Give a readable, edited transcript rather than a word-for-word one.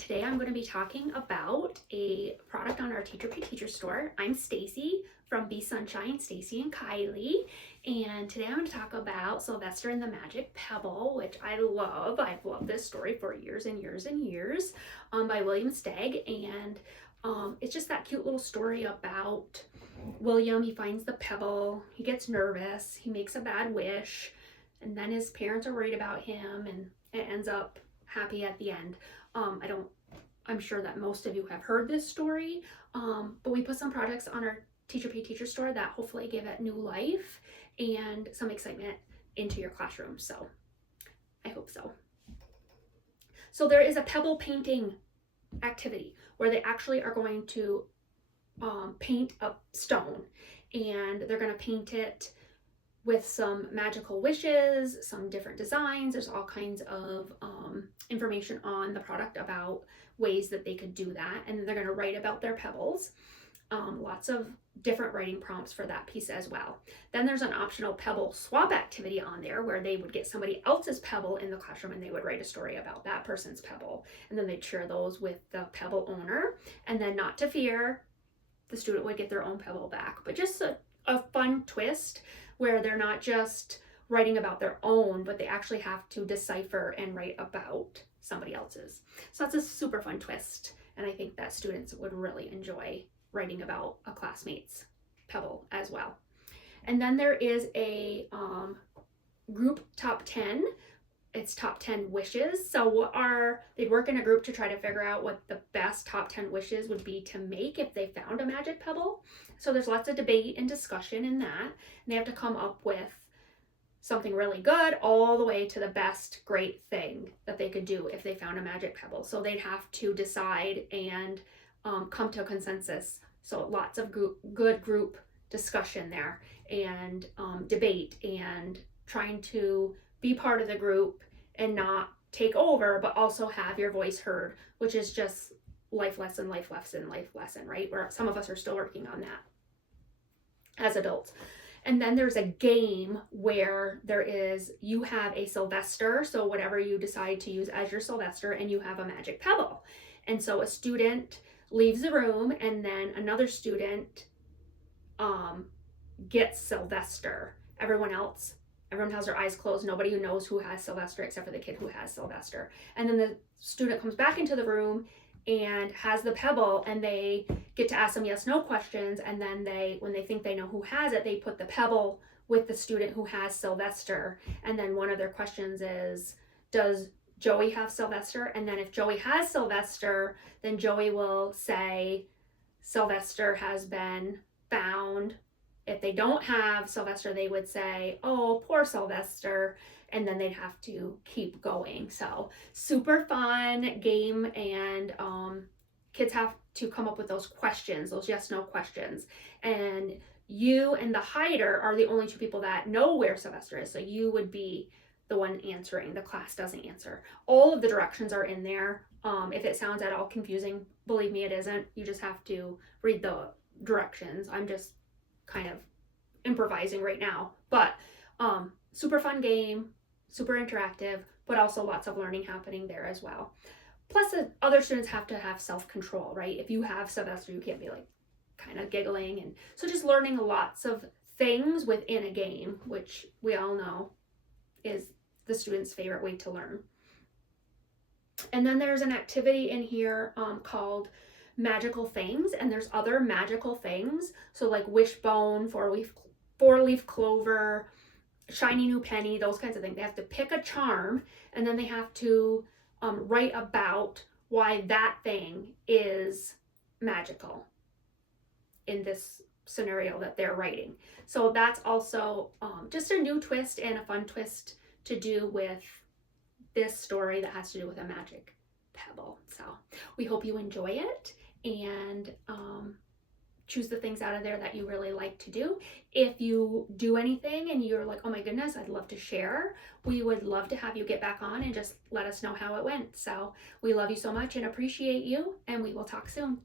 Today I'm going to be talking about a product on our TpT store. I'm Stacy from Be Sunshine, Stacy and Kylie, and today I'm going to talk about Sylvester and the Magic Pebble, which I love. I've loved this story for years and years and years, by William Stagg, and it's just that cute little story about William. He finds the pebble, he gets nervous, he makes a bad wish, and then his parents are worried about him, and it ends up happy at the end. I'm sure that most of you have heard this story, but we put some products on our TpT store that hopefully give it new life and some excitement into your classroom. So I hope so. So there is a pebble painting activity where they actually are going to paint a stone, and they're going to paint it with some magical wishes, some different designs. There's all kinds of information on the product about ways that they could do that, and they're going to write about their pebbles. Lots of different writing prompts for that piece as well. Then there's an optional pebble swap activity on there where they would get somebody else's pebble in the classroom and they would write a story about that person's pebble, and then they'd share those with the pebble owner. And then, not to fear, the student would get their own pebble back, but just a fun twist where they're not just writing about their own, but they actually have to decipher and write about somebody else's. So that's a super fun twist, and I think that students would really enjoy writing about a classmate's pebble as well. And then there is a group top 10. It's top 10 wishes. So they'd work in a group to try to figure out what the best top 10 wishes would be to make if they found a magic pebble. So there's lots of debate and discussion in that. And they have to come up with something really good all the way to the best great thing that they could do if they found a magic pebble. So they'd have to decide and come to a consensus. So lots of good group discussion there, and debate, and trying to be part of the group and not take over, but also have your voice heard, which is just life lesson, right? Where some of us are still working on that as adults. And then there's a game where you have a Sylvester, so whatever you decide to use as your Sylvester, and you have a magic pebble. And so a student leaves the room, and then another student gets Sylvester. Everyone has their eyes closed. Nobody who knows who has Sylvester except for the kid who has Sylvester. And then the student comes back into the room and has the pebble, and they get to ask some yes/no questions. And then when they think they know who has it, they put the pebble with the student who has Sylvester. And then one of their questions is, does Joey have Sylvester? And then if Joey has Sylvester, then Joey will say, Sylvester has been found. If they don't have Sylvester, they would say, oh, poor Sylvester, and then they'd have to keep going. So super fun game, and kids have to come up with those questions, those yes/no questions. And you and the hider are the only two people that know where Sylvester is, so you would be the one answering. The class doesn't answer. All of the directions are in there. If it sounds at all confusing, believe me, it isn't. You just have to read the directions. I'm just kind of improvising right now, but super fun game, super interactive, but also lots of learning happening there as well. Plus, the other students have to have self-control, right? If you have Sylvester, you can't be like kind of giggling, and so just learning lots of things within a game, which we all know is the student's favorite way to learn. And then there's an activity in here called magical things, and there's other magical things, so like wishbone, four-leaf clover, shiny new penny, those kinds of things. They have to pick a charm, and then they have to write about why that thing is magical in this scenario that they're writing. So that's also just a new twist and a fun twist to do with this story that has to do with a magic pebble. So we hope you enjoy it, and choose the things out of there that you really like to do. If you do anything and you're like, oh my goodness, I'd love to share, we would love to have you get back on and just let us know how it went. So we love you so much and appreciate you, and we will talk soon.